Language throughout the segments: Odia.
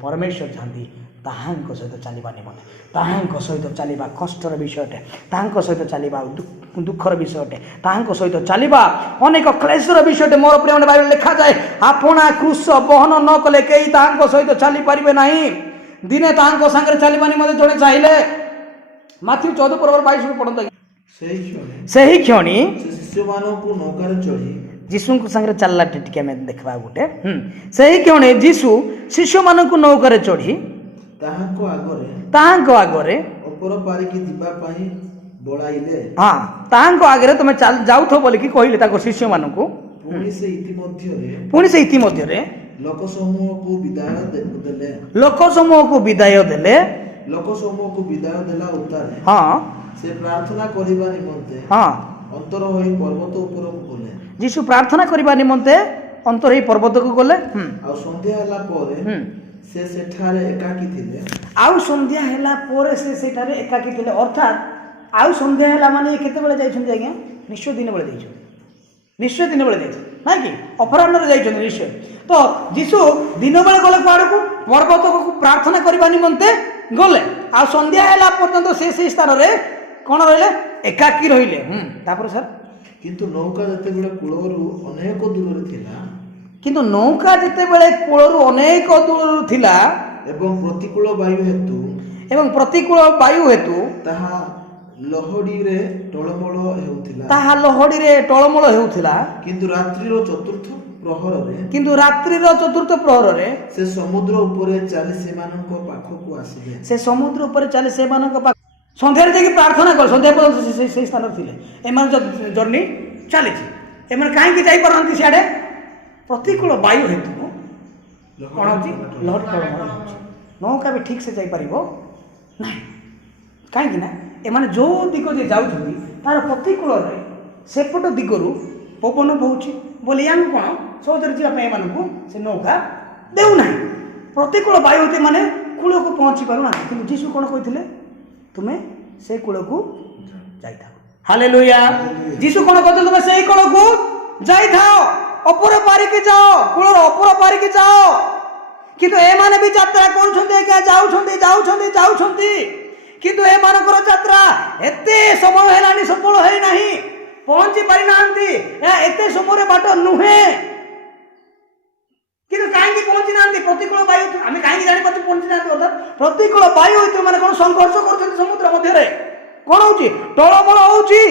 परमेश्वर चाहती ताहांक सहित चलवा निमंते ताहांक सहित चलवा कष्टर विषयटे ताहांक सहित चलवा दुखर विषयटे ताहांक सहित चलवा अनेक क्लेशर विषयटे मोर प्रिय बाइबल लिखा जाए आपणा क्रूस बहन न कले कई ताहांक सहित चली पारिबे नहीं दिने ताहांक संगे चलवा निमंते जड़े चाहिए माथ्यू 14:22 पढ़ता सही क्षणी शिष्य मानू नौकार चढ़ी जीशु संगे चलला टिके में देखबा गोटे सही क्षणी जीशु शिष्य मानू नौकार चढ़ी ताहांको आगरे अपर पारिकी दिबा पई बोलाइले हां ताहांको आगरे तुम जाउथो बोली कि कहिले ताको शिष्य मानू पुणी से इति रे लोक समूह को विदाय देला उतारे हां से प्रार्थना करिबा निमंते हां अंतर होई पर्वत ऊपर को गले जीशु प्रार्थना करिबा निमंते अंतर होई पर्वत को गले आ संध्या हला परे से सेठारे एकाकी थिले आउ संध्या हला परे से सेठारे एकाकी थिले अर्थात आउ संध्या हला माने केते बेले जाई छथि आज्ञा निश्चय दिन बेले जाई निश्चय दिन बेले जाई ना कि अपराह्न रे जाई छथि निश्चय तो जीशु दिन बेले गले पाड़ को पर्वत को प्रार्थना करिबा निमंते गले आ संध्या हला पर्यंत से स्थान रे कोन रहले एकाकी रहिले तापर सर किंतु नौका जते बेले कुळरू अनेक दूर रे थिला किंतु नौका जते बेले कुळरू अनेक दूर थिला एवं प्रतिकूल वायु हेतु ताहा लहड़ी रे टळमळ हेउथिला किंतु रात्रिर चतुर्थ प्रहर रे से समुद्र ऊपर चाली सेमानक पाखकु आसीले संध्या जाकि प्रार्थना कर संध्या पर्यंत से स्थान थिले एमान जर्नी चली एमान काहे जाई परंती सियाडे प्रतिकूल वायु हेतु कौन होची लहर टळमळ होची नौका भी ठीक से जाई परिबो नहीं कहीं ना एमाने जो दिग जे जाउछथि तार प्रतिकूल रे सेपट दिगरु पवन बहुची बोले यान कोन सौदर जीवा पे एमानकु से नौका देउ नाही प्रतिकूल वायु होते माने कूल को पहुंची पारु ना किंतु जीशु कोन कहिथिले तुमे से कूल को जाई थाओ हालेलुया जीशु कोन कहते तुमे से कूल को जाई थाओ अपर पारी के जाओ कूल अपर पारी के जाओ किंतु ए माने भी यात्रा करूछन्ते क्या जाउछन्ते किंतु ए मानकर यात्रा एते समय हेलानी सफल है नहीं पहुंची पारि नांती एते समय बाट नुहे किंतु काहे पहुंची नांती प्रतिकूल वायु आमे काहे जानि पति पहुंची नांती अर्थात प्रतिकूल वायु होते माने कोन संघर्ष करछन समुद्र मध्य रे कोन होची टळमळ होची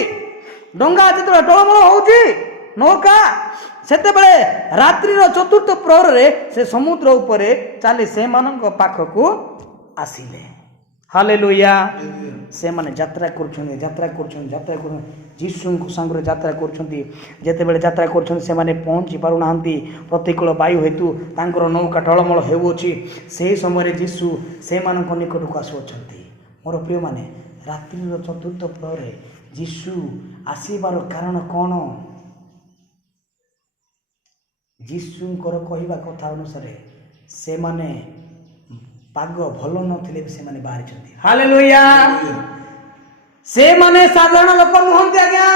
डंगा जेते टळमळ होची नौका सेते बेले रात्रिर चतुर्थ प्रहर रे से समुद्र ऊपर चाली से मानक पाखकु आसिले हालेलुया से माने यात्रा कर जीशु संग यात्रा करते बेले यात्रा कर से माने पहुँची पारु नांती प्रतिकूल वायु हेतु तांकर नौका टळमळ हेउछि से समय जीशु से मानक निकट को आसुछन्ति मोर प्रिय माने रात्रिर चतुर्थ प्रहर जीशु आसीबार कारण कौन जीशुंकर कहवा कथा अनुसार से माने पाग भल नथिले से माने बाहरी छथि हालेलुया से माने साधारण लोक नुहंती आज्ञा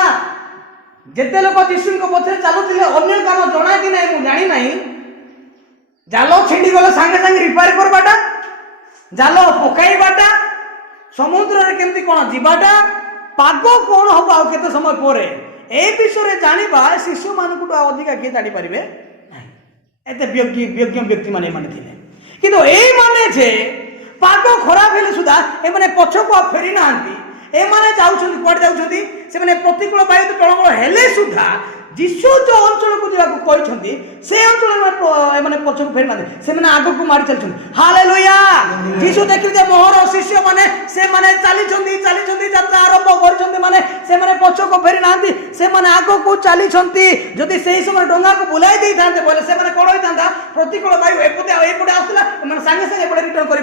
जेते लोक जीशुंको पछरे चालुथिले अन्य काम जणाय कि नै मु जानि नै जालो छिंडी गलो संगे संगे रिपेयर करबाटा जालो पकाइबाटा समुद्र रे केमती कोन जीवाटा पाग कोन होबा आ केते समय परे ए विषय रे जानिबा शिशु मानकु अधिक के जानि परिबे एते व्यक्ति माने थिले किंतु ए माने छे पाग खराब हेले सुधा ए माने पछको फेरी नांती ए माने जाउछन्ती कोड जाउछन्ती से माने प्रतिकूल वायु तो टळमळ हेले सुधा जीशु जो अंचल को जाको कहिछन्ती से अंचल माने पछको फेरी नांती से माने आगो को मारी चलछन्ती हालेलुया जीशु देखि जे मोहर शिष्य माने से माने चाली छन्ती यात्रा आरंभ करछन्ती माने से माने पछको फेरी नांती से माने आगो को चाली छन्ती जदि सेही समय डोंगा को बुलाई देई थांते बोले से माने कोन होई थांता प्रतिकूल वायु एपटे आसला माने संगे संगे एपटे रिटर्न करि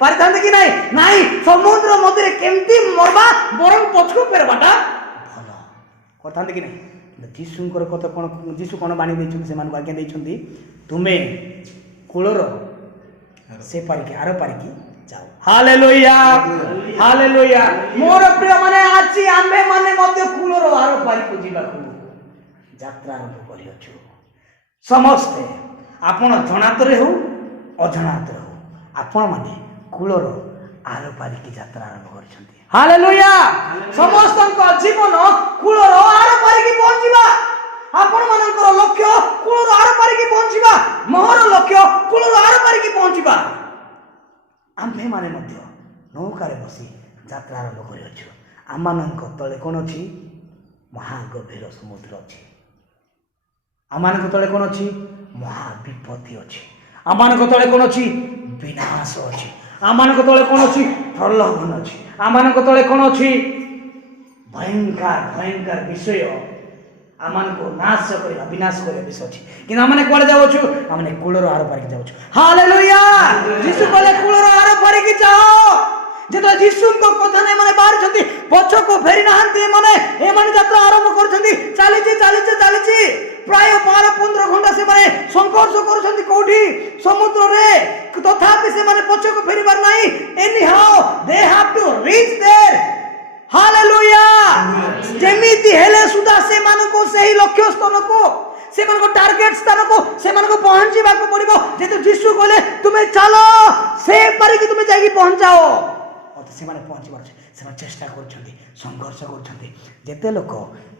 पारि थांते कि नाही समुद्र मध्य केमती मरबा बरं पछको फेरबाटा भलो कथांते कि नाही जीशुंकर कथा कोन जीशु कोन बाणी दैछन्ती से मानक आज्ञा दैछन्ती तुमे कूलर से पारिकी आरो पारिकी जाओ हालेलुया मोर प्रिय माने आछि आम्भे माने मध्य कूलर आरो पारिको जीवाकू यात्रा आरंभ करियछु समस्ते आपण जनातरे हो अजनातरे हो ଆପଣମାନେ କୂଳର ଆର ପାରିକି ଯାତ୍ରା ଆରମ୍ଭ କରିଛନ୍ତି। ହାଲେଲୁୟା। ସମସ୍ତଙ୍କ ଜୀବନ କୂଳର ଆର ପାରିକି ପହଞ୍ଚିବା। ଆପଣମାନଙ୍କର ଲକ୍ଷ୍ୟ କୂଳର ଆର ପାରିକି ପହଞ୍ଚିବା। ମୋର ଲକ୍ଷ୍ୟ କୂଳର ଆର ପାରିକି ପହଞ୍ଚିବା। ଆମ୍ଭେମାନେ ମଧ୍ୟ ନୌକାରେ ବସି ଯାତ୍ରା ଆରମ୍ଭ କରିଅଛୁ। ଆମମାନଙ୍କ ତଳେ କ'ଣ ଅଛି? ମହାଗଭୀର ସମୁଦ୍ର ଅଛି। ଆମମାନଙ୍କ ତଳେ କ'ଣ ଅଛି? ମହାବିପତ୍ତି ଅଛି। ଆମମାନଙ୍କ ତଳେ କ'ଣ ଅଛି? ବିନାଶ ଅଛି। ଆମମାନଙ୍କ ତଳେ କ'ଣ ଅଛି? ପ୍ରଲୋଭନ ଅଛି। ଆମମାନଙ୍କ ତଳେ କ'ଣ ଅଛି? ଭୟଙ୍କର ବିଷୟ ଆମମାନଙ୍କୁ ନାଶ କରିବା, ବିନାଶ କରିବା ବିଷୟ ଅଛି। କିନ୍ତୁ ଆମେ କୁଆଡ଼େ ଯାଉଛୁ? ଆମେ କୂଳର ଆର ପାରିକି ଯାଉଛୁ। ହାଲେଲୁୟା। ଯୀଶୁ କହିଲେ କୂଳର ଆର ପାରିକି ଯାଅ। ଯେତେବେଳେ ଯୀଶୁଙ୍କ କଥା ଏମାନେ ବାହାରିଛନ୍ତି, ପଛକୁ ଫେରି ନାହାନ୍ତି। ଏମାନେ ଯାତ୍ରା ଆରମ୍ଭ କରିଛନ୍ତି। ଚାଲିଛି ପ୍ରାୟ 12-15 ଘଣ୍ଟା ସେମାନେ ସଂଘର୍ଷ କରୁଛନ୍ତି। କୋଉଠି? ସମୁଦ୍ରରେ। ତଥାପି ସେମାନେ ପଛକୁ ଫେରିବାର ନାହିଁ। Anyhow they have to reach there. Hallelujah. ଯେମିତି ହେଲେ ସୁଦ୍ଧା ସେମାନଙ୍କୁ ସେହି ଲକ୍ଷ୍ୟ ସ୍ଥାନକୁ, ସେମାନଙ୍କ ଟାର୍ଗେଟ ସ୍ଥାନକୁ ସେମାନଙ୍କୁ ପହଞ୍ଚିବାକୁ ପଡ଼ିବ। ଯେହେତୁ ଯୀଶୁ କହିଲେ ତୁମେ ଚାଲ, ସେ ପାରିକି ତୁମେ ଯାଇକି ପହଞ୍ଚାଅ। ସେମାନେ ପହଞ୍ଚିବାର ଅଛି। ସେମାନେ ଚେଷ୍ଟା କରୁଛନ୍ତି, ସଂଘର୍ଷ କରୁଛନ୍ତି। ଯେତେ ଲୋକ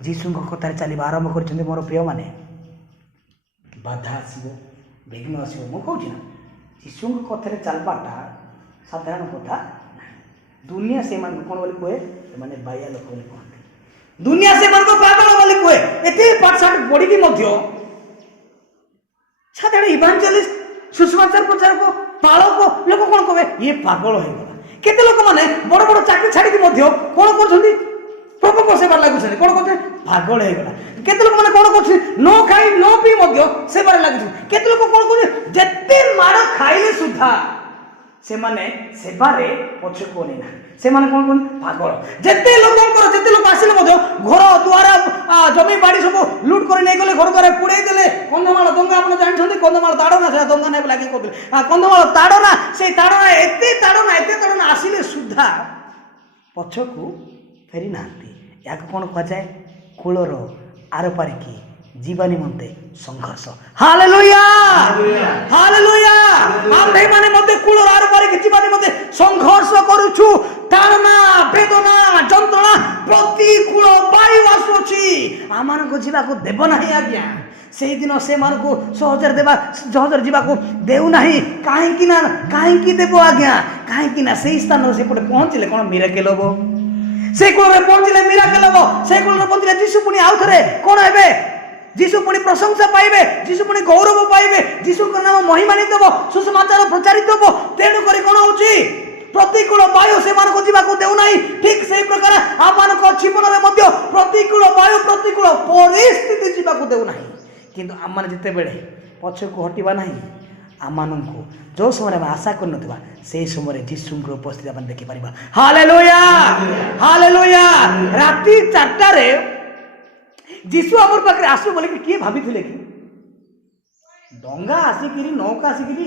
ଯୀଶୁଙ୍କ କଥାରେ ଚାଲିବା ଆରମ୍ଭ କରିଛନ୍ତି, ମୋର ପ୍ରିୟମାନେ, ବାଧା ଆସିବ, ବିଘ୍ନ ଆସିବ। ମୁଁ କହୁଛି ନା, ଯୀଶୁଙ୍କ କଥାରେ ଚାଲବାଟା ସାଧାରଣ କଥା ନାହିଁ। ଦୁନିଆ ସେମାନଙ୍କୁ କ'ଣ ବୋଲି କୁହେ? ସେମାନେ ବାଇଆ ଲୋକ ବୋଲି କୁହନ୍ତି। ଦୁନିଆ ସେମାନଙ୍କୁ ପାଗଳ ବୋଲି କୁହେ। ଏତେ ପାଠଶାଠ ପଢ଼ିକି ମଧ୍ୟ ସାଧାରଣ ଇଭାଞ୍ଜେଲିଷ୍ଟ, ସୁସମାଚାର ପ୍ରଚାରକ, ପାଳକ ଲୋକ କ'ଣ କହିବେ? ଇଏ ପାଗଳ ହେଇଗଲା। କେତେ ଲୋକମାନେ ବଡ଼ ବଡ଼ ଚାକିରି ଛାଡ଼ିକି ମଧ୍ୟ କ'ଣ କରୁଛନ୍ତି? ପ୍ରଭୁଙ୍କ ସେବାରେ ଲାଗୁଛନ୍ତି। କ'ଣ କରୁଛନ୍ତି? ପାଗଳ ହେଇଗଲା। କେତେ ଲୋକମାନେ କ'ଣ କରୁଛନ୍ତି? ନ ଖାଇ ନ ପିଇ ମଧ୍ୟ ସେବାରେ ଲାଗୁଛନ୍ତି। କେତେ ଲୋକ କ'ଣ କରୁଛନ୍ତି? ଯେତେ ମାଡ଼ ଖାଇଲେ ସୁଦ୍ଧା ସେମାନେ ସେବାରେ ପଛକୁ ଅନେଇନାହାନ୍ତି। ସେମାନେ କ'ଣ କରନ୍ତି? ପାଗଳ। ଯେତେ ଲୋକ ଆସିଲେ ମଧ୍ୟ ଘର ଦ୍ୱାର ଜମି ବାଡ଼ି ସବୁ ଲୁଟ୍ କରି ନେଇଗଲେ, ଘର ଦ୍ୱାର ପୁଡ଼େଇ ଦେଲେ। କନ୍ଧମାଳ ଦଙ୍ଗା ଆପଣ ଜାଣିଛନ୍ତି? କନ୍ଧମାଳ ତାଡ଼ନା, ସେଟା ଦଙ୍ଗା ନାହିଁ ଲାଗି କହୁଥିଲେ। କନ୍ଧମାଳ ତାଡ଼ନା, ସେଇ ତାଡ଼ନା ଏତେ ତାଡ଼ନା ଆସିଲେ ସୁଦ୍ଧା ପଛକୁ ଫେରି ନାହାନ୍ତି। ଏହାକୁ କ'ଣ କୁହାଯାଏ? କୂଳର ଆର ପାରିକି ଯିବା ନିମନ୍ତେ ସଂଘର୍ଷ। ହାଲେଲୁୟା। ହାଲେଲୁୟା। ଆମ୍ଭେମାନେ ମଧ୍ୟ କୂଳର ଆର ପାରିକି ଯିବା ନିମନ୍ତେ ସଂଘର୍ଷ କରୁଛୁ। ତାଡ଼ନା, ବେଦନା, ଯନ୍ତ୍ରଣା, ପ୍ରତିକୂଳ ବାୟୁ ଆସୁଅଛି। ଆମମାନଙ୍କୁ ଯିବାକୁ ଦେବ ନାହିଁ ଆଜ୍ଞା। ସେଇଦିନ ସେମାନଙ୍କୁ ସହଜରେ ଯିବାକୁ ଦେଉନାହିଁ। କାହିଁକି ଦେବ ଆଜ୍ଞା? କାହିଁକି ନା ସେଇ ସ୍ଥାନରେ ସେପଟେ ପହଞ୍ଚିଲେ କ'ଣ ମିରାକେଲ ହବ? ସେ କୂଳରେ ପହଞ୍ଚିଲେ ମିରାକେଲ ହବ। ସେ କୂଳରେ ପହଞ୍ଚିଲେ ଯୀଶୁ ପୁଣି ଆଉ ଥରେ କ'ଣ ହେବେ? ଯୀଶୁ ପୁଣି ପ୍ରଶଂସା ପାଇବେ, ଯୀଶୁ ପୁଣି ଗୌରବ ପାଇବେ, ଯୀଶୁଙ୍କ ନାମ ମହିମାନିତ ହେବ, ସୁସମାଚାର ପ୍ରଚାରିତ ହେବ। ତେଣୁ କରି କ'ଣ ହଉଛି? ପ୍ରତିକୂଳ ବାୟୁ ସେମାନଙ୍କୁ ଯିବାକୁ ଦେଉନାହିଁ। ଠିକ୍ ସେଇ ପ୍ରକାର ଆମମାନଙ୍କ ଜୀବନରେ ମଧ୍ୟ ପ୍ରତିକୂଳ ବାୟୁ, ପ୍ରତିକୂଳ ପରିସ୍ଥିତି ଯିବାକୁ ଦେଉନାହିଁ। କିନ୍ତୁ ଆମମାନେ ଯେତେବେଳେ ପଛକୁ ହଟିବା ନାହିଁ, ଆମମାନଙ୍କୁ ଯେଉଁ ସମୟରେ ଆମେ ଆଶା କରିନଥିବା ସେହି ସମୟରେ ଯୀଶୁଙ୍କର ଉପସ୍ଥିତି ଆମେ ଦେଖିପାରିବା। ହାଲେଲୁୟା। ହାଲେଲୁୟା। ରାତି 4ଟାରେ ଯୀଶୁ ଆମର ପାଖରେ ଆସିବ ବୋଲିକି କିଏ ଭାବିଥିଲେ କି? ଡଙ୍ଗା ଆସିକିରି, ନୌକା ଆସିକିରି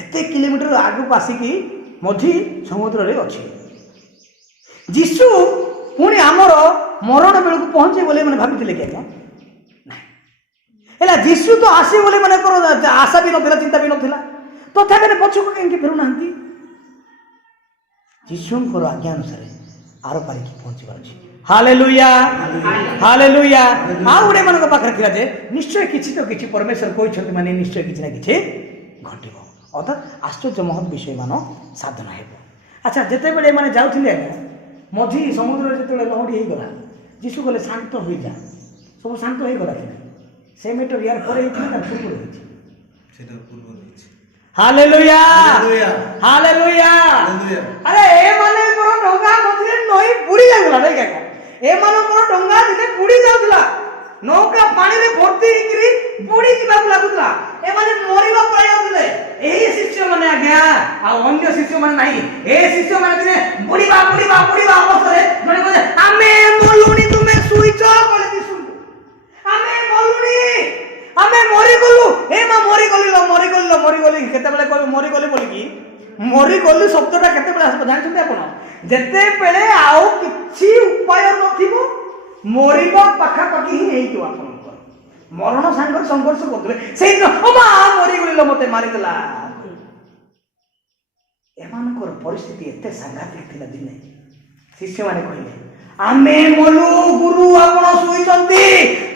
ଏତେ କିଲୋମିଟର ଆଗକୁ ଆସିକି ମଝି ସମୁଦ୍ରରେ ଅଛି। ଯୀଶୁ ପୁଣି ଆମର ମରଣ ବେଳକୁ ପହଞ୍ଚେ ବୋଲି ମାନେ ଭାବିଥିଲେ କି ଆଜ୍ଞା? ହେଲା, ଯୀଶୁ ତ ଆସିବ ବୋଲି ମନେକର ଆଶା ବି ନଥିଲା, ଚିନ୍ତା ବି ନଥିଲା। ତଥାପି ପଛକୁ କାହିଁକି ଫେରୁନାହାନ୍ତି? ଯୀଶୁଙ୍କର ଆଜ୍ଞା ଅନୁସାରେ ଆର ପାରିକି ପହଞ୍ଚିବାର ଅଛି। ହାଲେଲୁୟା। ହାଲେଲୁୟା। ଆଉ ଗୋଟେ ମାନଙ୍କ ପାଖରେ ଥିଲା ଯେ ନିଶ୍ଚୟ କିଛି ତ କିଛି ପରମେଶ୍ୱର କହିଛନ୍ତି, ମାନେ ନିଶ୍ଚୟ କିଛି ନା କିଛି ଘଟିବ, ଅର୍ଥାତ୍ ଆଶ୍ଚର୍ଯ୍ୟ ମହତ୍ ବିଷୟ ମାନ ସାଧନ ହେବ। ଆଚ୍ଛା, ଯେତେବେଳେ ଏମାନେ ଯାଉଥିଲେ ଆଜ୍ଞା, ମଝି ସମୁଦ୍ରରେ ଯେତେବେଳେ ଲହଡ଼ି ହେଇଗଲା, ଯୀଶୁ କହିଲେ ଶାନ୍ତ ହୋଇଯା। ସବୁ ଶାନ୍ତ ହେଇଗଲା କି? ସେ ମିଟର ୟାର ପରେ ହେଇଛି ନା ପୂର୍ବରୁ ହେଇଛି? ହାଲେଲୁୟା। ହାଲେଲୁୟା। ଆରେ ଏମାନଙ୍କର ଡଙ୍ଗା ମଝିରେ ନଈ ବୁଡ଼ି ଯାଉଥିଲା ନାଇଁ କାକା? ଏମାନଙ୍କର ଡଙ୍ଗା ଦିନେ ବୁଡ଼ି ଯାଉଥିଲା। ନୌକା ପାଣିରେ ଭର୍ତ୍ତି ହେଇକିରି ବୁଡ଼ି ଯିବାକୁ ଲାଗୁଥିଲା। ଏମାନେ ମରିବା ପ୍ରାୟ ଯାଉଥିଲେ। ଏହି ଶିଷ୍ୟମାନେ ଆଜ୍ଞା, ଆଉ ଅନ୍ୟ ଶିଷ୍ୟମାନେ ନାହିଁ। ଏ ଶିଷ୍ୟମାନେ ଦିନେ ବୁଡ଼ିବା ଅବସ୍ଥାରେ ଜଣେ କହିଲେ ଆମେ ମଲୁଣି, ତୁମେ ଶୋଇଛ କହିଲେ ଯୀଶୁଙ୍କୁ। ଆମେ ମଲୁଣି, ଆମେ ମରିଗଲୁ। ଏ ମା ମରିଗଲି। କେତେବେଳେ କହିବେ ମରିଗଲି ବୋଲିକି? ମରିଗଲୁ ଶବ୍ଦଟା କେତେବେଳେ ଆସିବ ଜାଣିଛନ୍ତି ଆପଣ? ଯେତେବେଳେ ଆଉ କିଛି ଉପାୟ ନଥିବ, ମରିବା ପାଖାପାଖି ହିଁ ହେଇଥିବ ଆପଣଙ୍କର, ମରଣ ସାଙ୍ଗରେ ସଂଘର୍ଷ କରୁଥିବେ, ସେଇଦିନ ମରିଗଲି, ମତେ ମାରିଦେଲା। ଏମାନଙ୍କର ପରିସ୍ଥିତି ଏତେ ସାଂଘାତିକ ଥିଲା। ଦିନେ ଶିଷ୍ୟମାନେ କହିଲେ ଆମେ ମଲୁ ଗୁରୁ ଆପଣ ଶୋଇଛନ୍ତି।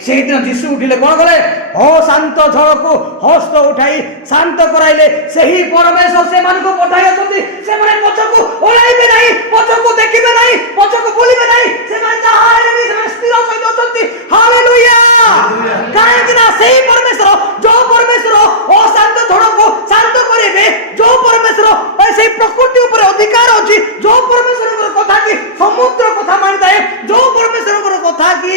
ସେଇଦିନ ଯୀଶୁ ଉଠିଲେ କଣ କଲେ? ଓ ଶାନ୍ତ ଝଡ଼କୁ ହସ୍ତ ଉଠାଇ ଶାନ୍ତ କରାଇଲେ। ସେହି ପରମେଶ୍ୱର ସେମାନଙ୍କୁ ପଠାଇ ଅଛନ୍ତି। ସେମାନେ ପଛକୁ ଓଳାଇବେ ନାହିଁ, ପଛକୁ ଦେଖିବେ ନାହିଁ, ପଛକୁ ବୁଲିବେ ନାହିଁ। ସେମାନେ ଯାହା ହେଲେ ବି ସେମାନେ ସ୍ଥିର ସହିତ ଅଛନ୍ତି। ହାଲେଲୁୟା। କାହିଁକି ନା ସେହି ପରମେଶ୍ୱର, ଯୋଉ ପରମେଶ୍ୱର ଅଶାନ୍ତ ଝଡ଼କୁ ଶାନ୍ତ କରିବେ, ଯୋଉ ପରମେଶ୍ୱର ସେଇ ପ୍ରକୃତି ଉପରେ ଅଧିକାର ଅଛି, ଯୋଉ ପରମେଶ୍ୱରଙ୍କର କଥା କି ସମୁଦ୍ର କଥା ମାନିଥାଏ, ଯୋଉ ପରମେଶ୍ୱରଙ୍କର କଥା କି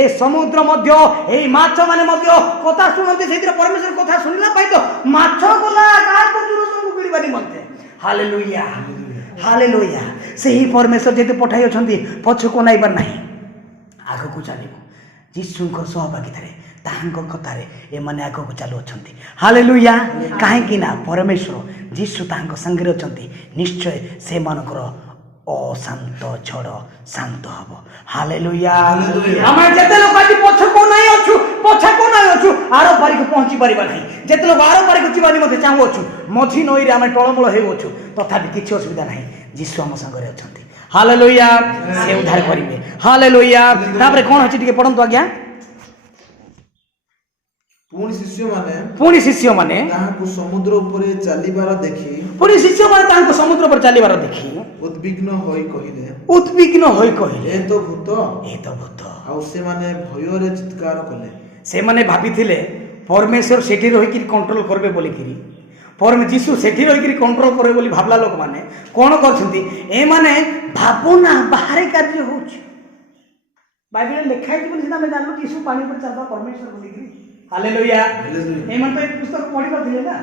ଏ ସମୁଦ୍ର ମଧ୍ୟ ଏଇ ମାଛ ମାନେ ମଧ୍ୟ କଥା ଶୁଣନ୍ତି। ସେଇଥିରେ ପରମେଶ୍ୱର କଥା ଶୁଣିଲା ପାଇଁ ତ ମାଛ ଗଲା କାହାକୁ ଜୁରୁସଙ୍କୁ କିଣିବା ନିମନ୍ତେ। Hallelujah, hallelujah. ସେହି ପରମେଶ୍ୱର ଯେତେ ପଠାଇ ଅଛନ୍ତି ପଛକୁ ନାଇବାର ନାହିଁ, ଆଗକୁ ଚାଲିବ। ଯୀଶୁଙ୍କ ସହଭାଗିତାରେ ତାହାଙ୍କ କଥାରେ ଏମାନେ ଆଗକୁ ଚାଲୁଅଛନ୍ତି। ହାଲେଲୁୟା। କାହିଁକି ନା ପରମେଶ୍ୱର ଯୀଶୁ ତାହାଙ୍କ ସାଙ୍ଗରେ ଅଛନ୍ତି। ନିଶ୍ଚୟ ସେମାନଙ୍କର ଅଶାନ୍ତ ଝଡ଼ ଶାନ୍ତ ହବ। ହାଲେଲୁୟା। ଆମେ ଯେତେ ଲୋକ ଆଜି ପଛକୁ ନାଇଁ ଅଛୁ, ପଛକୁ ନାଇଁ ଅଛୁ, ଆର ପାରିକୁ ପହଞ୍ଚି ପାରିବା ନାହିଁ। ଯେତେ ଲୋକ ଆର ପାରିକୁ ଯିବା ନିମନ୍ତେ ଚାହୁଁଅଛୁ, ମଝି ନଈରେ ଆମେ ଟଳମଳ ହେଉଅଛୁ, ତଥାପି କିଛି ଅସୁବିଧା ନାହିଁ। ଯୀଶୁ ଆମ ସାଙ୍ଗରେ ଅଛନ୍ତି। ହାଲେଲୁୟା। ସେ ଉଦ୍ଧାର କରିବେ। ହାଲେଲୁୟା। ତାପରେ କଣ ଅଛି ଟିକେ ପଢନ୍ତୁ ଆଜ୍ଞା। ପୁଣି ଶିଷ୍ୟମାନେ ତାହାଙ୍କୁ ସମୁଦ୍ର ଉପରେ ଚାଲିବାର ଦେଖି ଉଦ୍ବିଗ୍ନ ହୋଇ କହିଲେ, ଏ ତ ଭୂତ। ଆଉ ସେମାନେ ଭୟରେ ଚିତ୍କାର କଲେ। ସେମାନେ ଭାବିଥିଲେ ପରମେଶ୍ୱର ସେଠି ରହିକି କଣ୍ଟ୍ରୋଲ କରିବେ ବୋଲିକିରି, ଯୀଶୁ ସେଠି ରହିକି କଣ୍ଟ୍ରୋଲ କରିବେ ବୋଲି ଭାବିଲା ଲୋକମାନେ କଣ କରୁଛନ୍ତି? ଏମାନେ ଭାବନା ବାହାରେ କାର୍ଯ୍ୟ ହଉଛି। ବାଇବେଲରେ ଲେଖା ହେଇଛି ବୋଲି ସିନା ଆମେ ଜାଣିଲୁ ଯୀଶୁ ପାଣି ଉପରେ ଚାଲୁଥିବା ପରମେଶ୍ୱର ବୋଲିକିରି। ହାଲେଲୁୟା। ଏମାନେ ତ ଏ ପୁସ୍ତକ ପଢି ନଥିଲେ ନା,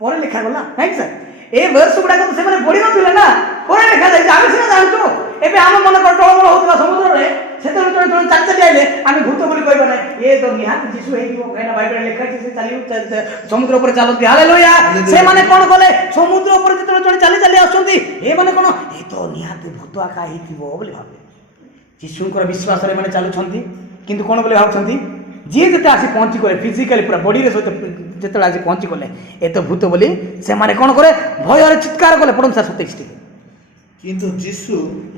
ପରେ ଲେଖାଗଲା ନାଇଁ ସାର୍। ଏ ବର୍ଷ ଗୁଡାକ ସେମାନେ ପଢି ନଥିଲେ ନା, ପରେ ଲେଖାଯାଇଛି। ଆମେ ସିନା ଜାଣୁଛୁ। ଏବେ ଆମ ମନେ ଟଳମଳ ହଉଥିବା ସମୁଦ୍ରରେ ସେତେବେଳେ ଜଣେ ଜଣେ ଚାଲି ଚାଲି ଆଇଲେ, ଆମେ ଭୂତ ବୋଲି କହିବା ନାହିଁ। ଏ ତ ନିହାତି ଯୀଶୁ ହେଇଯିବ, କାହିଁକିନା ବାଇବେଲରେ ଲେଖା ହେଇଛି ସେ ସମୁଦ୍ର ଉପରେ ଚାଲନ୍ତି। ହାଲେଲୁୟା। ସେମାନେ କଣ କଲେ? ସମୁଦ୍ର ଉପରେ ଯେତେବେଳେ ଜଣେ ଚାଲି ଚାଲି ଆସୁଛନ୍ତି, ଏମାନେ କଣ ଏ ତ ନିହାତି ଭୂତ ଆକା ହେଇଥିବ ବୋଲି ଭାବେ। ଯୀଶୁଙ୍କର ବିଶ୍ୱାସରେ ଏମାନେ ଚାଲୁଛନ୍ତି, କିନ୍ତୁ କଣ ବୋଲି ଭାବୁଛନ୍ତି? ଯିଏ ଯେତେ ଆସି ପହଞ୍ଚି ଗଲେ ଫିଜିକାଲି ପୁରା ବଡିରେ ସହିତ ଯେତେବେଳେ ଆସି ପହଞ୍ଚି ଗଲେ ଏ ତ ଭୂତ ବୋଲି ସେମାନେ କଣ କଲେ? ଭୟରେ ଚିତ୍କାର କଲେ। ପଢନ୍ତୁ ସାର୍ 27 ଟିକେ।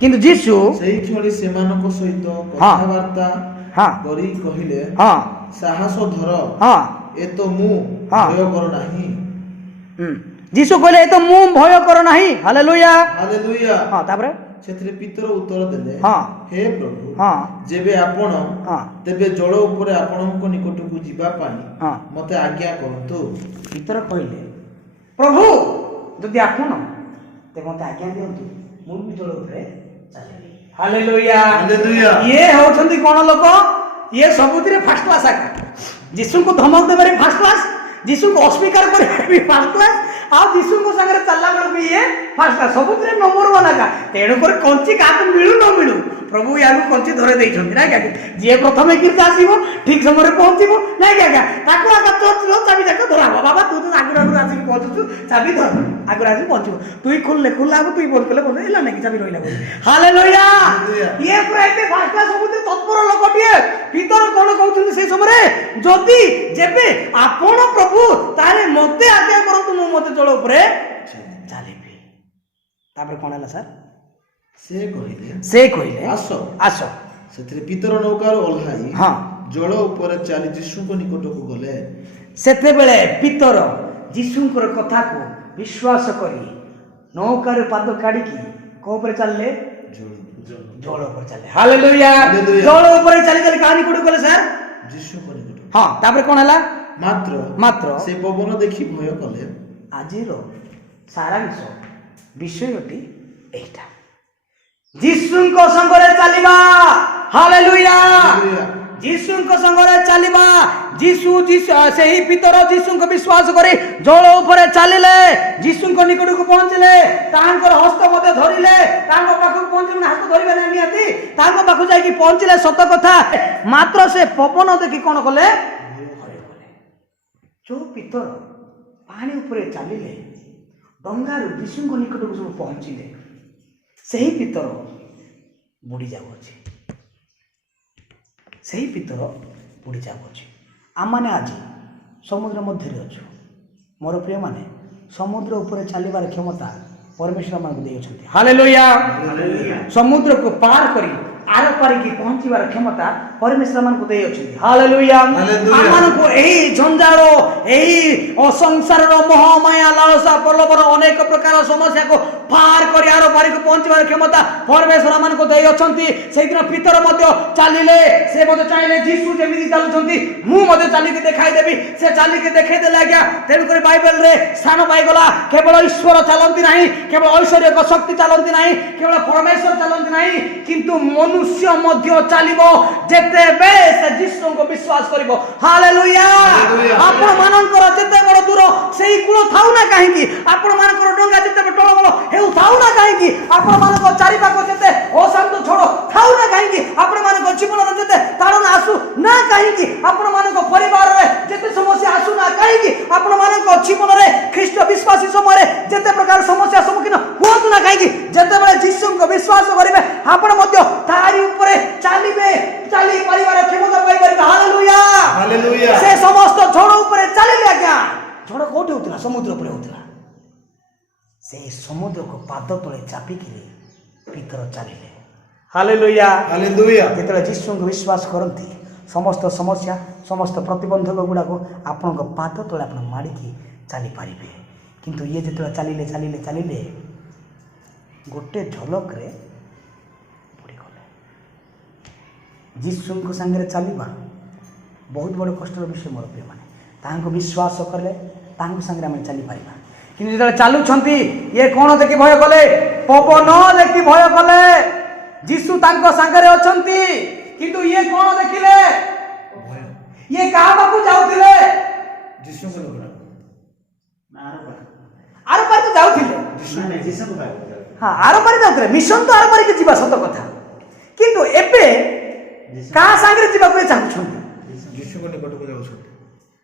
କିନ୍ତୁ ଯୀଶୁ ସେଇ କ୍ଷଣି ସେମାନଙ୍କ ସହିତ କଥାବାର୍ତ୍ତା କରି କହିଲେ, ସାହସ ଧର, ଏ ତ ମୁଁ, ଭୟ କର ନାହିଁ। ଯୀଶୁ କହିଲେ ଏ ତ ମୁଁ, ଭୟ କର ନାହିଁ। ହାଲେଲୁୟା। ତାପରେ ସେଥିରେ ପିତର ଉତ୍ତର ଦେଲେ, ହେ ପ୍ରଭୁ, ଯେବେ ଆପଣ, ତେବେ ଜଳ ଉପରେ ଆପଣଙ୍କ ନିକଟକୁ ଯିବା ପାଇଁ ମତେ ଆଜ୍ଞା କରନ୍ତୁ। ପିତର କହିଲେ, ପ୍ରଭୁ ଯଦି ଆପଣ ତେବେ ମତେ ଆଜ୍ଞା ଦିଅନ୍ତୁ, ମୁଁ ବି ଜଳ ଉପରେ ଚାଲିବି। ହାଲେଲୁୟା। ଇଏ ହଉଛନ୍ତି କଣ ଲୋକ? ଇଏ ସବୁଥିରେ ଫାଷ୍ଟ କ୍ଲାସ ଆକା। ଯୀଶୁଙ୍କୁ ଧମକ ଦେବାରେ ଫାଷ୍ଟ କ୍ଲାସ, ଯୀଶୁଙ୍କୁ ଅସ୍ୱୀକାର କରିବାରେ ବି ଫାଷ୍ଟ କ୍ଲାସ, ଆଉ ଯୀଶୁଙ୍କ ସାଙ୍ଗରେ ଚାଲିଲା ବେଳକୁ ଇଏ ଫାଷ୍ଟ କ୍ଲାସ। ସବୁଥିରେ ନମ୍ବର ୱାନ ଆକା। ତେଣୁକରି କଞ୍ଚି କାହାକୁ ମିଳୁ ନ ମିଳୁ ପ୍ରଭୁ ୟାକୁ କଞ୍ଚି ଧରେଇ ଦେଇଛନ୍ତି ନାଇଁ ଆଜ୍ଞା। ଯିଏ ପ୍ରଥମେ କୀର୍ତ୍ତି ଆସିବ, ଠିକ ସମୟରେ ପହଞ୍ଚିବ ନାଇଁ ଆଜ୍ଞା, ତାକୁ ଆକା ଚର୍ଚ୍ଚର ଚାବି ଯାକ ଧରାବ। ବାବା ତୁ ତ ଆଗରୁ ଆସିକି ପହଞ୍ଚୁଛୁ, ଚାବି ଧର, ଆଗରୁ ଆସିକି ପହଞ୍ଚିବ। ତୁଇ ଖୋଲିଲେ ଖୋଲା ହବ, ତୁଇ ବନ୍ଦ କଲେ ବନ୍ଦ ହେଲା ନାଇଁ, ଚାବି ରହିଲା। ହାଲେଲୁୟା। ଇଏ ପୁରା ଏତେ ଫାଷ୍ଟ କ୍ଲାସ, ସବୁଥିରେ ତତ୍ପର ଲୋକଟିଏ। ପିତର କଣ କହୁଛନ୍ତି ସେଇ ସମୟରେ? ଯଦି ଯେବେ ଆପଣ ପ୍ରଭୁ, ତାହେଲେ ମତେ ଆଜ୍ଞା କରନ୍ତୁ, ମୁଁ ମତେ ଜଳ ଉପରେ ଚାଲିବି। ତାପରେ କଣ ହେଲା ସାର୍? ସେ କହିଲେ ଆସ। ସେଥିରେ ପିତର ନୌକାରୁ ଓହ୍ଲାଇ ଜଳ ଉପରେ ଚାଲି ଯୀଶୁଙ୍କ ନିକଟକୁ ଗଲେ। ସେତେବେଳେ ପିତର ଯୀଶୁଙ୍କର କଥାକୁ ବିଶ୍ୱାସ କରି ନୌକାରୁ ପାଦ କାଢିକି କୋଉ ଉପରେ ଚାଲିଲେ? ଜଳ ଉପରେ ଚାଲିଲେ। ହାଲେଲୁୟା। ଜଳ ଉପରେ ଚାଲି ଚାଲି କାହା ନିକଟକୁ ଗଲେ ସାର୍? ଯୀଶୁଙ୍କ ନିକଟକୁ। ତାପରେ କଣ ହେଲା? ମାତ୍ର ସେ ପବନ ଦେଖି ଭୟ କଲେ। ଆଜିର ସାରାଂଶ ବିଷୟଟି ଏଇଟା, ଯୀଶୁଙ୍କ ସଙ୍ଗରେ ଚାଲିବା। ହାଲେଲୁୟା। ଯୀଶୁଙ୍କ ସଙ୍ଗରେ ଚାଲିବା। ଯୀଶୁ ସେହି ପିତର ଯୀଶୁଙ୍କ ବିଶ୍ୱାସ କରି ଜଳ ଉପରେ ଚାଲିଲେ, ଯୀଶୁଙ୍କ ନିକଟକୁ ପହଞ୍ଚିଲେ, ତାଙ୍କର ହସ୍ତ ମଧ୍ୟ ଧରିଲେ। ତାଙ୍କ ପାଖକୁ ପହଞ୍ଚିଲେ, ହାତ ଧରିବେ ନା ନିହାତି, ତାଙ୍କ ପାଖକୁ ଯାଇକି ପହଞ୍ଚିଲେ, ସତ କଥା। ମାତ୍ର ସେ ପବନ ଦେଖି କଣ କଲେ? ଯୋଉ ପିତର ପାଣି ଉପରେ ଚାଲିଲେ, ଡଙ୍ଗାରୁ ଯୀଶୁଙ୍କ ନିକଟକୁ ସବୁ ପହଞ୍ଚିଲେ, ସେହି ପିତର ବୁଡ଼ି ଯାଉଅଛି। ଆମମାନେ ଆଜି ସମୁଦ୍ର ମଧ୍ୟରେ ଅଛୁ। ମୋର ପ୍ରିୟମାନେ, ସମୁଦ୍ର ଉପରେ ଚାଲିବାର କ୍ଷମତା परमेश्वर मान देइछन्ति। हालेलुया। समुद्र को पार करी आर पारिकी पहुंचीबार क्षमता परमेश्वर मान को देइछन्ति। हालेलुया। आमान को एही झंझाड़ एही असंसार मोहमाया लालसा प्रलोभन अनेक प्रकार समस्या को पार करी आर पारिकी पहुंचीबार क्षमता परमेश्वर मान को देइछन्ति। सेदिन पितर मध्य चालिले से मध्य चाहिले जीसु जेमिति चालुछन्ति मु मध्य चालिके देखाई देबी से चालिके देखाई देला गया। तेनु करी बाइबल रे स्थान पाई गला केवल ईश्वर चालंती नाही केवल ऐश्वर्य को शक्ति चालंती नाही केवल परमेश्वर चालंती नाही किंतु मनुष्य मध्य चालिबो जेते बे से जीसु को विश्वास करिवो। हालेलुया। आपण मानकर जेते बड़ दूर सेही कुल थाउ ना काहे की आपण मानकर डोंगा जेते टळ बळ हेउ थाउ ना काहे की आपण मानकर चारि पाख जेते अशांत छोड़ थाउ ना काहे की आपण मानकर जीवन रे जेते ताड़न आसु ना काहे की आपण मानकर परिवार रे जेते समस्या आसु ना काहे की आपण मानकर जीवन रे ख्रीष्ट विश्वासी समय रे जेते प्रकार समस्या सम्मुखीन होत ना काहे की जेते बेले जीसु को विश्वास करिवे आपण मध्य तारी ऊपर चालिबे चाली परिवार क्षमता पाई परिबे। हालेलुया। हालेलुया। से समस्त झड़ ऊपर चालिले आज्ञा झड़ कोठी होतला समुद्र ऊपर होतला से समुद्र को पाद तले चापी किरे पितर चालिले। हालेलुया। हालेलुया। जेतले जीसु को विश्वास करंती समस्त समस्या समस्त प्रतिबंधक गुडा को आपन को पाद तले आपन माडी की चाली पारिबे किंतु ये जेतले चालिले चालिले चालिले गोटे झलक रे जीसु को संगे चलवा बहुत बड़ कष्टर विषय मोर प्रिय मैंने तांको विश्वास कले तांको संगे आम चली पारिबा किंतु जेतले चालुछंती ये कोन देखि भय कले पवन देखि भय कले जीसु तांको संगे अछंती किंतु ये कोन देखिले भय ये कहा बाकू जाउथिले जीसु को आरो पार तो जाउथिले जीसु को हां आरो पार जाउथिले मिशन तो आरो पार के जीवा सत कथा किंतु एबे कहा सांगरे जीवा को चाहछंती जीसु को निकट को जाउछंती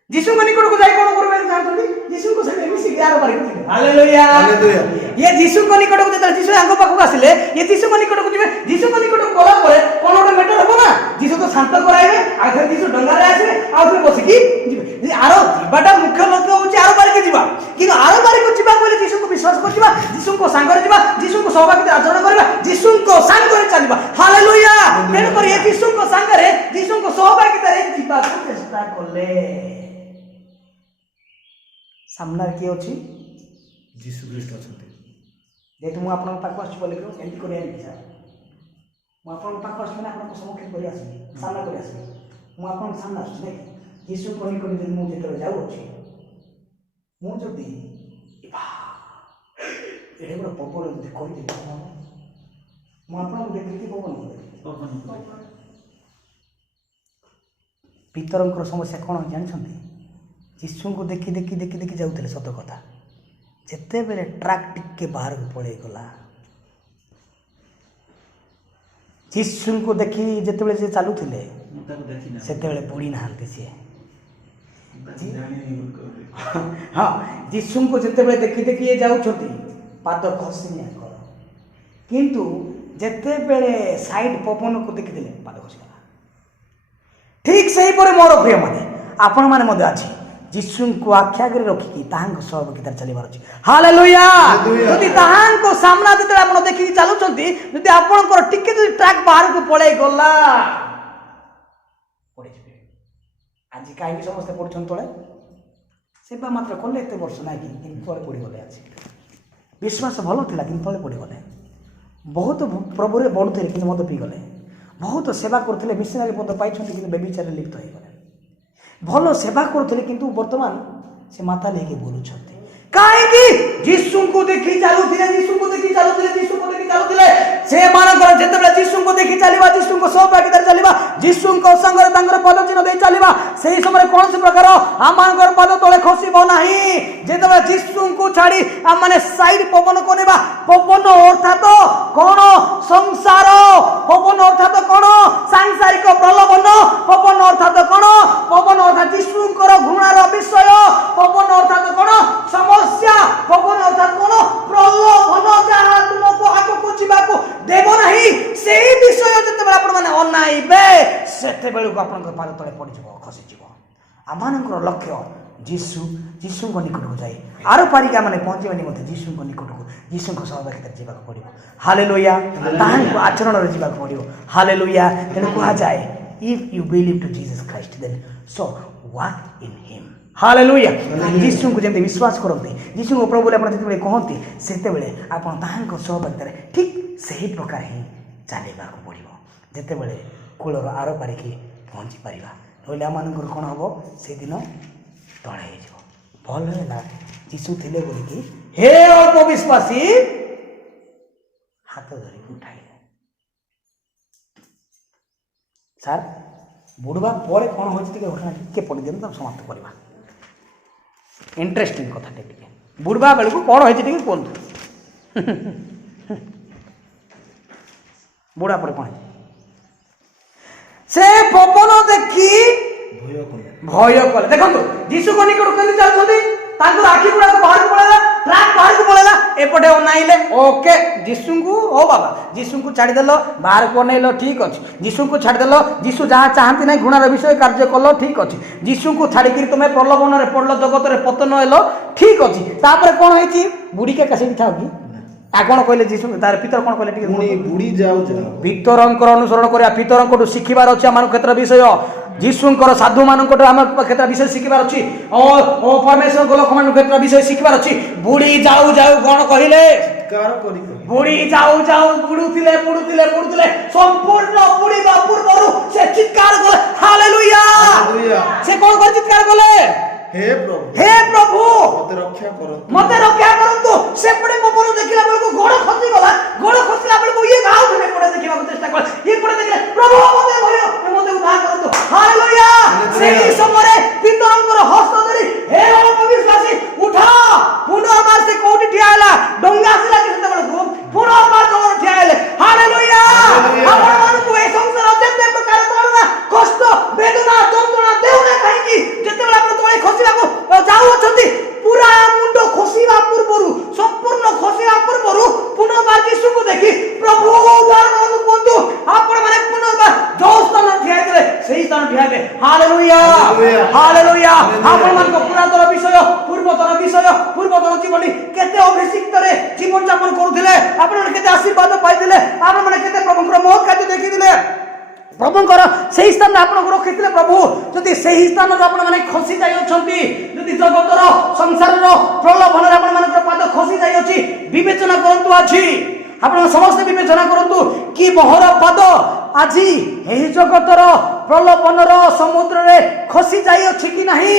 जीसु को निकट को जाई कोन करबे चाहछंती जीसु को संगे मिसी यार पार के हालेलुया। हालेलुया। ये जीसु को निकट को जेता जीसु आंगो पाखु आसिले ये जीसु को निकट को जिवे जीसु को निकट को गला परे कोन ओटे मैटर हो ना जीसु को शांत कराइबे आखिर जीसु डंगा रे आसीबे आउथरे बसिकी जिवे आरो जीवाटा मुख्य लक्ष्य होची आरो पार के जीवा कि आरो पार को जीवा बोले जीसु को विश्वास कर जीवा जीसु को संगे जीवा जीसु को सहभागिता आचरण करबा जीसु को संगे चलबा। हालेलुया। तेन पर ये जीसु को संगे जीसु को सहभागिता रे जीवा को चेष्टा करले सामना किए अछि जीसु ख्रीष्ट अछंती जेतु मु आपन पाख आछि बोले को एंटी करे एंटी सर मु आपन पाख आछि ना आपन को सम्मुखीन करि आछि सामना करि आछि मु आपन सामना आछि नै जीसु कहि कहि जे मु जेतले जाउ अछि मु जदी एडे बड़ पवन दे कहि दे मु आपन को देखि पवन पितरंकर समस्या कोन जानछंती जीसु को देखि देखि देखि देखि जाउतले सत कथा जेते बेले ट्रैक टिके बाहर को पड़े गला जीसु को देखि जेते बेले जे चालुथिले सेते बेले बुड़ी नाहंती से हां जीसु को जेते बेले देखि देखि ये जाउछथि पाद खसी नै कर किंतु जेते बेले साइड पवन को देखि देले पाद खसी गला ठीक सही पर मोर प्रिय माने आपण माने मधे अछि जीसु को आख्या करे रखी ताहां सहभागिता चलीबार अछि। हालेलुया। जदि ताहां को सामना जते आपण देखि चालू चंती जदि आपण को टिके जदि ट्रैक बाहर को पळे गला पड़े जिवे आज काहे समस्त पड़छन तळे सेबा मात्र कोले एते वर्ष ना कि तळे पड़ी गले अछि विश्वास भलो थिला कि तळे पड़ी गले बहुत प्रभु रे बढुथिले कि मद पी गले बहुत सेवा करथिले मिशनरी पद पाइछन कि बेबिचार लिप्त होई गले भलो सेवा करथिले किंतु वर्तमान से माता लेके बोलुछथि काहे कि जीसु को देखि चालुथिले जीसु को देखि चालुथिले जीसु को देखि चालुथिले से मानकर जेतेबेले जीसु को देखि चलीबा जीसु को सहभागिता चलीबा जीसु को संग तांगर पद चिन्ह दे चलीबा सेही समय कोन से प्रकार हम मानकर पद तळे खसिबो नाही जेतेबेले जीसु को छाडी हम माने साइड पवन कोनेबा पवन अर्थात कोन संसार पवन अर्थात कोन सांसारिक प्रलोभन पवन अर्थात कोन पवन अर्थात जीसु को घृणार विषय पवन अर्थात कोन समस्या पवन अर्थात कोन प्रलोभन जहा तुमको आगो को जीवाको देबो नाही सेही विषय जेतेबेले आपण माने अनाइबे सेतेबेले को आपण पाद तळे पड़ी जिवो खसी जिवो आमानकर लक्ष्य ଯୀଶୁଙ୍କ ନିକଟକୁ ଯାଇ ଆର ପାରିକା ମାନେ ପହଞ୍ଚିବା ନିମନ୍ତେ ଯୀଶୁଙ୍କ ନିକଟକୁ ଯୀଶୁଙ୍କ ସହଭାଗିତାରେ ଯିବାକୁ ପଡ଼ିବ। ହାଲେଲୁୟା। ତାହାଙ୍କ ଆଚରଣରେ ଯିବାକୁ ପଡ଼ିବ। ହାଲେଲୁୟା। ତେଣୁ କୁହାଯାଏ if you believe to Jesus Christ then so walk in him. Hallelujah. ଯୀଶୁଙ୍କୁ ଯେମିତି ବିଶ୍ୱାସ କରନ୍ତି, ଯୀଶୁଙ୍କ ପ୍ରଭୁ ବୋଲି ଆପଣ ଯେତେବେଳେ କହନ୍ତି, ସେତେବେଳେ ଆପଣ ତାହାଙ୍କ ସହଭାଗିତାରେ ଠିକ୍ ସେହି ପ୍ରକାର ହିଁ ଚାଲିବାକୁ ପଡ଼ିବ, ଯେତେବେଳେ କୂଳର ଆର ପାରିକି ପହଞ୍ଚି ପାରିବା। ନହେଲେ ଆମମାନଙ୍କର କ'ଣ ହେବ? ସେଦିନ ତଳେ ହେଇଯିବ। ଭଲ ହେଲା ଯୀଶୁ ଥିଲେ ବୋଲିକି ହେ ଅଳ୍ପ ବିଶ୍ୱାସୀ ହାତ ଧରିକି ଉଠାଇଲେ। ସାର୍ ବୁଡ଼ବା ପରେ କ'ଣ ହେଉଛି ଟିକେ ଘଟଣା ଟିକେ ପଢ଼ିଦିଅନ୍ତୁ, ଆମେ ସମାପ୍ତ କରିବା। ଇଣ୍ଟରେଷ୍ଟିଂ କଥାଟେ ଟିକେ। ବୁଡ଼ବା ବେଳକୁ କ'ଣ ହେଇଛି ଟିକେ କୁହନ୍ତୁ। ବୁଡ଼ା ପରେ କ'ଣ ହେଇଛି? ସେ ପବନ ଦେଖି ଭୟ କଲେ। ଦେଖନ୍ତୁ ଯୀଶୁଙ୍କ ନିକଟକୁ କେମିତି ଚାଲୁଛନ୍ତି, ତାଙ୍କର ଆଖି ଗୁଡ଼ାକ ବାହାରକୁ ପଳେଇଲା, ଟ୍ରାକ୍ ବାହାରକୁ ପଳେଇଲା, ଏପଟେ ଅନାଇଲେ। ଓକେ, ଯୀଶୁଙ୍କୁ ଓ ବାବା ଯୀଶୁଙ୍କୁ ଛାଡ଼ିଦେଲ, ବାହାରକୁ ଅନେଇଲ, ଠିକ୍ ଅଛି। ଯୀଶୁଙ୍କୁ ଛାଡ଼ିଦେଲ, ଯୀଶୁ ଯାହା ଚାହାନ୍ତି ନାହିଁ ଘୃଣାର ବିଷୟ କାର୍ଯ୍ୟ କଲ, ଠିକ୍ ଅଛି। ଯୀଶୁଙ୍କୁ ଛାଡ଼ିକିରି ତୁମେ ପ୍ରଲୋଭନରେ ପଡ଼ିଲ, ଜଗତରେ ପତନ ହେଲ, ଠିକ୍ ଅଛି। ତାପରେ କ'ଣ ହେଇଛି? ବୁଡ଼ିକେ ସେଇଠି ଥାଉ କି? କ'ଣ କହିଲେ ଯୀଶୁ? ତାର ପିତର କ'ଣ କହିଲେ ଟିକେ? ବୁଡ଼ି ଯାଉ ପିତରଙ୍କର ଅନୁସରଣ କରିବା, ପିତରଙ୍କଠୁ ଶିଖିବାର ଅଛି ଆମ କ୍ଷେତ୍ର ବିଷୟ। ଯୀଶୁଙ୍କର ସାଧୁମାନଙ୍କଠୁ ଆମ କ୍ଷେତ୍ର ବିଷୟ ଶିଖିବାର ଅଛି, ଓ ପରମେଶ୍ୱରଙ୍କ ଲୋକମାନଙ୍କ କ୍ଷେତ୍ର ବିଷୟ ଶିଖିବାର ଅଛି। ବୁଡ଼ି ଯାଉ ଯାଉ କ'ଣ କହିଲେ? ବୁଡ଼ି ଯାଉ ଯାଉ ବୁଡ଼ୁଥିଲେ ସମ୍ପୂର୍ଣ୍ଣ ବୁଡ଼ିବା ପୂର୍ବରୁ ସେ ଚିତ୍କାର କଲେ। ହାଲେଲୁୟା। ସେ କ'ଣ କରି ଚିତ୍କାର କଲେ? हे प्रभु मते रक्षा करंतु। सेपटे पवन देखिला बेलको गोड़ खसी गला, गोड़ खसिला बेलको ये गाउ थने पड़े देखिबा चेष्टा कर, ये पड़े देखले प्रभु मते उद्धार करंतु। हालेलुया। सेही समय पितरंकर हस्त धरि हे अल्प विश्वासी उठा, पुनर्बार से कोठी ठियाला, डंगा सिला के सेते बेलको पुनर्बार जोर ठियाले। हालेलुया। आपण मानकु ए संसार जते प्रकार करना कष्ट वेदना যন্ত্রণা দেউনা কাহিকি যেতেবেলা आपण तळे खसिलाको जाऊ अछंती, पूरा मुंडो खसिबा पूर्वरु संपूर्ण खसिबा पूर्वरु पुनर्बार यीशुको देखि प्रभु उद्धार करनु कोंतु। आपण माने पुनर्बार जो स्थान ठियाइले सेही स्थान ठियाबे। हालेलुया। हालेलुया। आपण मानको पुरातन विषय, पूर्वतन जीवनी केते अभिषिक्त रे जीवन यापन करूथिले, आपण माने केते आशीर्वाद पाइथिले, आपण माने केते प्रभुଙ୍କର महत् कार्य देखिथिले, प्रभुଙ୍କର ସେହି ସ୍ଥାନରେ ଆପଣଙ୍କୁ ରଖିଥିଲେ। ପ୍ରଭୁ ଯଦି ସେହି ସ୍ଥାନରେ ଆପଣମାନେ ଖସି ଯାଇଅଛନ୍ତି, ଯଦି ଜଗତର ସଂସାରର ପ୍ରଲୋଭନରେ ଆପଣମାନଙ୍କର ପାଦ ଖସି ଯାଇଅଛି, ବିବେଚନା କରନ୍ତୁ। ଆଜି ଆପଣ ସମସ୍ତେ ବିବେଚନା କରନ୍ତୁ କି ମୋହର ପାଦ ଆଜି ଏହି ଜଗତର ପ୍ରଲୋଭନର ସମୁଦ୍ରରେ ଖସି ଯାଇଅଛି କି ନାହିଁ,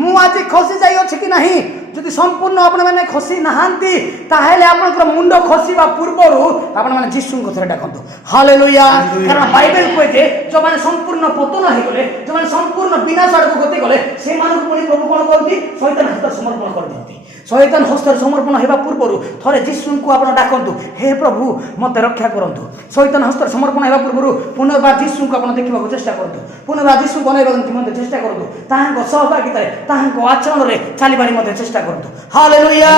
ମୁଁ ଆଜି ଖସି ଯାଇଅଛି କି ନାହିଁ। ଯଦି ସମ୍ପୂର୍ଣ୍ଣ ଆପଣମାନେ ଖସି ନାହାନ୍ତି, ତାହେଲେ ଆପଣଙ୍କର ମୁଣ୍ଡ ଖସିବା ପୂର୍ବରୁ ଆପଣମାନେ ଯୀଶୁଙ୍କ ଥରେ ଡାକନ୍ତୁ। ହାଲେଲୁୟା। କାରଣ ବାଇବେଲ କୁହେ ଯେ ଯେଉଁମାନେ ସମ୍ପୂର୍ଣ୍ଣ ପତନ ହେଇଗଲେ, ଯେଉଁମାନେ ସମ୍ପୂର୍ଣ୍ଣ ବିନାଶ ଆଡ଼କୁ ଗତି କଲେ, ସେମାନଙ୍କୁ ପୁଣି ପ୍ରଭୁ କ'ଣ କରନ୍ତି? ଶୈତାନ ହସ୍ତରେ ସମର୍ପଣ କରିଦିଅନ୍ତି। ଶୈତାନ ହସ୍ତରେ ସମର୍ପଣ ହେବା ପୂର୍ବରୁ ଥରେ ଯୀଶୁଙ୍କୁ ଆପଣ ଡାକନ୍ତୁ, ହେ ପ୍ରଭୁ ମୋତେ ରକ୍ଷା କରନ୍ତୁ। ଶୈତାନ ହସ୍ତରେ ସମର୍ପଣ ହେବା ପୂର୍ବରୁ ପୁନର୍ବାର ଯୀଶୁଙ୍କୁ ଆପଣ ଦେଖିବାକୁ ଚେଷ୍ଟା କରନ୍ତୁ, ପୁନର୍ବାର ଯୀଶୁଙ୍କୁ ଅନେଇବାକୁ ନିମନ୍ତେ ଚେଷ୍ଟା କରନ୍ତୁ, ତାହାଙ୍କ ସହଭାଗିତାରେ ତାହାଙ୍କ ଆଚରଣରେ ଚାଲିବା ନିମନ୍ତେ ଚେଷ୍ଟା କରନ୍ତୁ। ହାଲେଲୁୟା।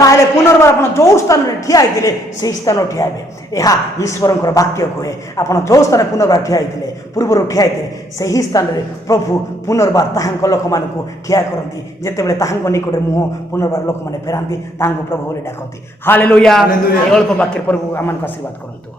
ତାହେଲେ ପୁନର୍ବାର ଆପଣ ଯେଉଁ ସ୍ଥାନରେ ଠିଆ ହେଇଥିଲେ ସେହି ସ୍ଥାନରେ ଠିଆ ହେବେ। ଏହା ଈଶ୍ୱରଙ୍କର ବାକ୍ୟ କୁହେ। ଆପଣ ଯେଉଁ ସ୍ଥାନରେ ପୁନର୍ବାର ଠିଆ ହେଇଥିଲେ, ପୂର୍ବରୁ ଠିଆ ହେଇଥିଲେ, ସେହି ସ୍ଥାନରେ ପ୍ରଭୁ ପୁନର୍ବାର ତାହାଙ୍କ ଲୋକମାନଙ୍କୁ ଠିଆ କରନ୍ତି। ଯେତେବେଳେ ତାହାଙ୍କ ନିକଟରେ ମୁହଁ ପୁନର୍ବାର ଲୋକମାନେ ଫେରାନ୍ତି, ତାହାଙ୍କୁ ପ୍ରଭୁ ବୋଲି ଡାକନ୍ତି। ହାଲେଲୁୟା। ଅଳ୍ପ ବାକ୍ୟରେ ପ୍ରଭୁ ଆମମାନଙ୍କୁ ଆଶୀର୍ବାଦ କରନ୍ତୁ।